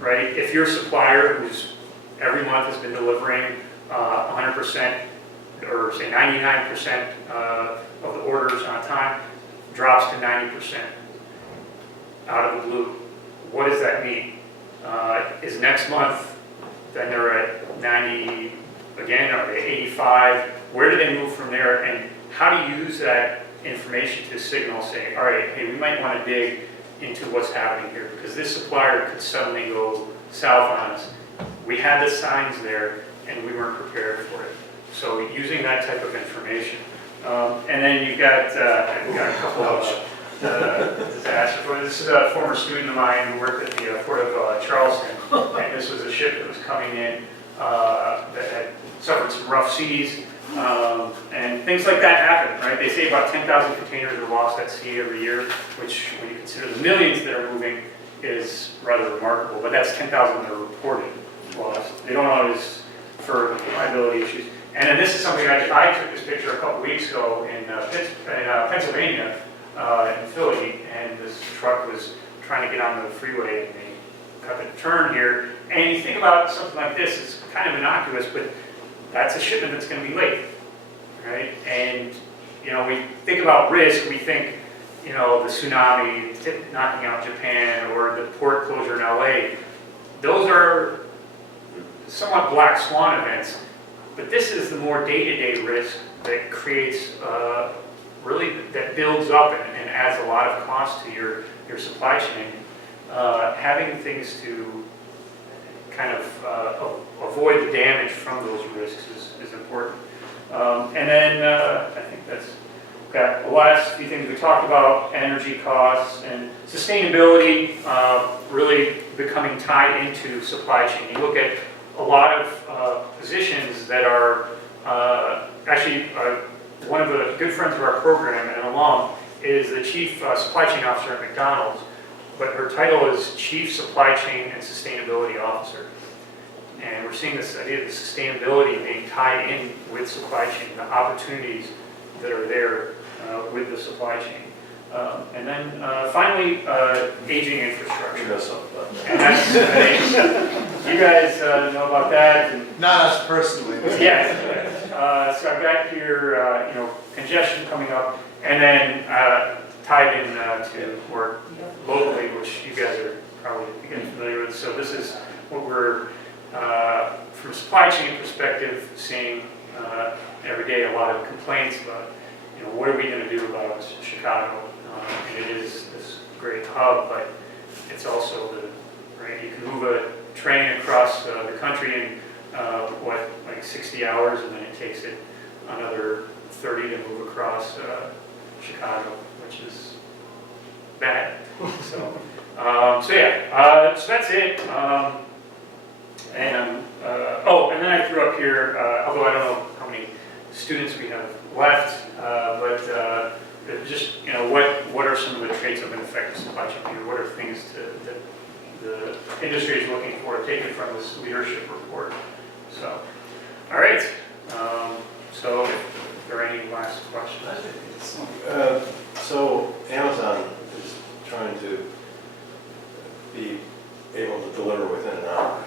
right? If your supplier, who's every month has been delivering 100% or say 99% of the orders on time, drops to 90% out of the blue, what does that mean? Is next month, then they're at 90 again, or 85? Where do they move from there? And how do you use that information to signal, say, all right, hey, we might want to dig into what's happening here because this supplier could suddenly go south on us. We had the signs there and we weren't prepared for it. So using that type of information. And then you've got, we've got a couple of disasters. This is a former student of mine who worked at the Port of Charleston, and this was a ship that was coming in that had suffered some rough seas, and things like that happen, right? They say about 10,000 containers are lost at sea every year, which when you consider the millions that are moving is rather remarkable, but that's 10,000 that are reported lost. They don't always, for liability issues. And then this is something I took this picture a couple weeks ago in Pennsylvania, in Philly, and this truck was trying to get onto the freeway and they cut the turn here. And you think about something like this, it's kind of innocuous, but that's a shipment that's going to be late, right? And, you know, we think about risk, we think, you know, the tsunami knocking out Japan or the port closure in LA. Those are somewhat black swan events, but this is the more day-to-day risk that creates, really, that builds up and adds a lot of cost to your supply chain. Having things to kind of avoid the damage from those risks is important. And then I think that's got the last few things we talked about: energy costs and sustainability, really becoming tied into supply chain. You look at a lot of positions that are actually one of the good friends of our program and alum is the Chief Supply Chain Officer at McDonald's, but her title is Chief Supply Chain and Sustainability Officer. And we're seeing this idea of the sustainability being tied in with supply chain, the opportunities that are there with the supply chain. And then finally, aging infrastructure. You know something about that. And that's, you guys know about that. And Not us personally. but- yes. So I've got here, you know, congestion coming up, and then tied in to work locally, which you guys are probably getting familiar with. So this is what we're, from a supply chain perspective, seeing every day. A lot of complaints about, you know, what are we going to do about Chicago? And it is this great hub, but it's also the, right, you can move a train across the country in, like 60 hours, and then it takes it another 30 to move across Chicago, which is bad. So, so that's it. And then I threw up here, although I don't know how many students we have left, but just, you know, what are some of the traits of an effective supply chain leader? What are things that the industry is looking for, taken from this leadership report? So, all right. So, if there are any last questions? So Amazon is trying to be able to deliver within an hour.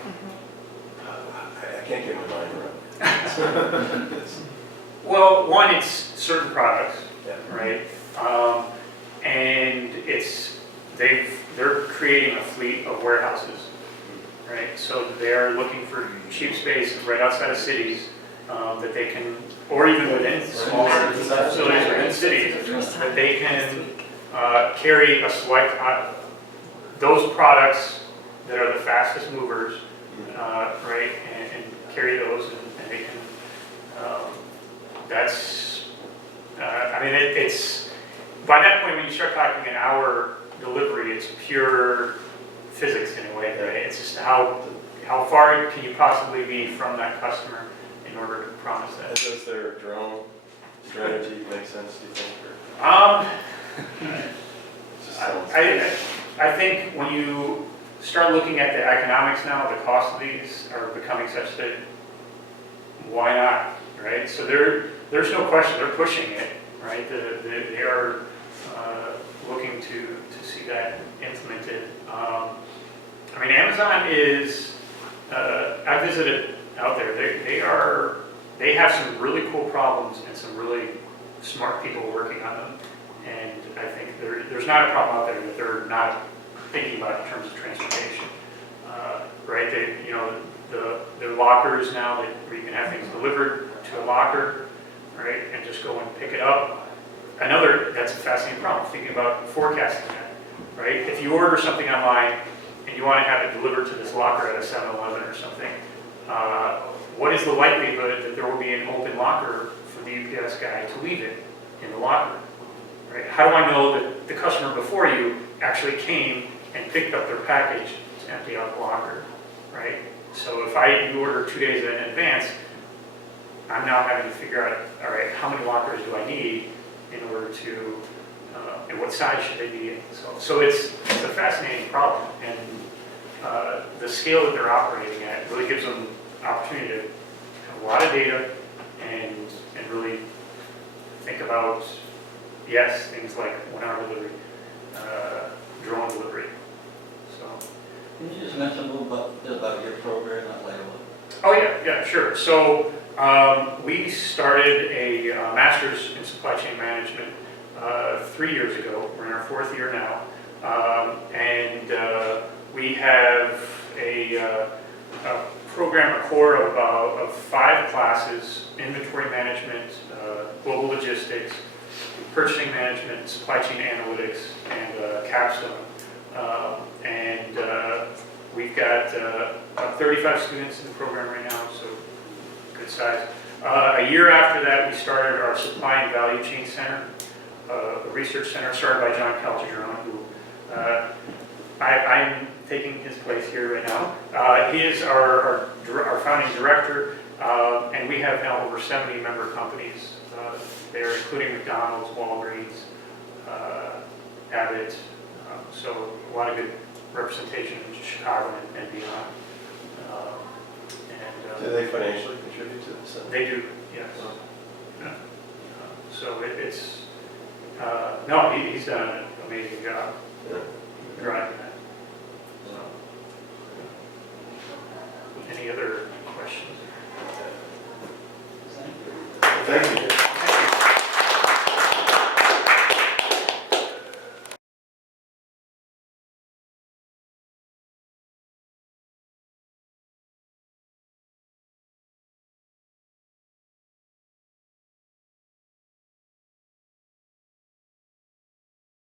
I can't get my mind around it. Well, one, it's certain products, Yeah. right? And they're creating a fleet of warehouses, right? So they're looking for cheap space right outside of cities that they can, or even within smaller facilities within cities, that they can carry a select, those products that are the fastest movers, right? And carry those, and they can, that's, I mean, it's, by that point, when you start talking an hour delivery, it's pure physics in a way, right? It's just how far can you possibly be from that customer in order to promise that? Does their drone strategy make sense, do you think? It just sounds- I think when you start looking at the economics now, the cost of these are becoming such that why not, right? So there's no question, they're pushing it, right? They are looking to see that implemented. I mean, Amazon is, I visited out there, they have some really cool problems and some really smart people working on them. And I think there's not a problem out there that they're not thinking about in terms of transportation, right? The lockers now where you can have things delivered to a locker, right, and just go and pick it up. That's a fascinating problem, thinking about forecasting that, right? If you order something online and you want to have it delivered to this locker at a 7-Eleven or something, what is the likelihood that there will be an open locker for the UPS guy to leave it in the locker? Right? How do I know that the customer before you actually came and picked up their package to empty out the locker, right? So if you order 2 days in advance, I'm now having to figure out, all right, how many lockers do I need in order to, and what size should they be in? So it's a fascinating problem, and the scale that they're operating at really gives them opportunity to have a lot of data and really think about, yes, things like 1-hour delivery, drone delivery. So. Can you just mention a little bit about your program at Loyola? Oh yeah, sure. So we started a master's in supply chain management 3 years ago. We're in our 4th year now, and we have a program, a core of 5 classes: inventory management, global logistics, purchasing management, supply chain analytics, and capstone. We've got about 35 students in the program right now, so good size. A year after that, we started our Supply and Value Chain Center, a research center started by John Caltagirone, who I'm taking his place here right now. He is our founding director, and we have now over 70 member companies there, including McDonald's, Walgreens, Abbott, so a lot of good representation in Chicago and beyond. Do they financially contribute to this? They do, yes. Yeah. So it's, no, he's done an amazing job driving that. So. Any other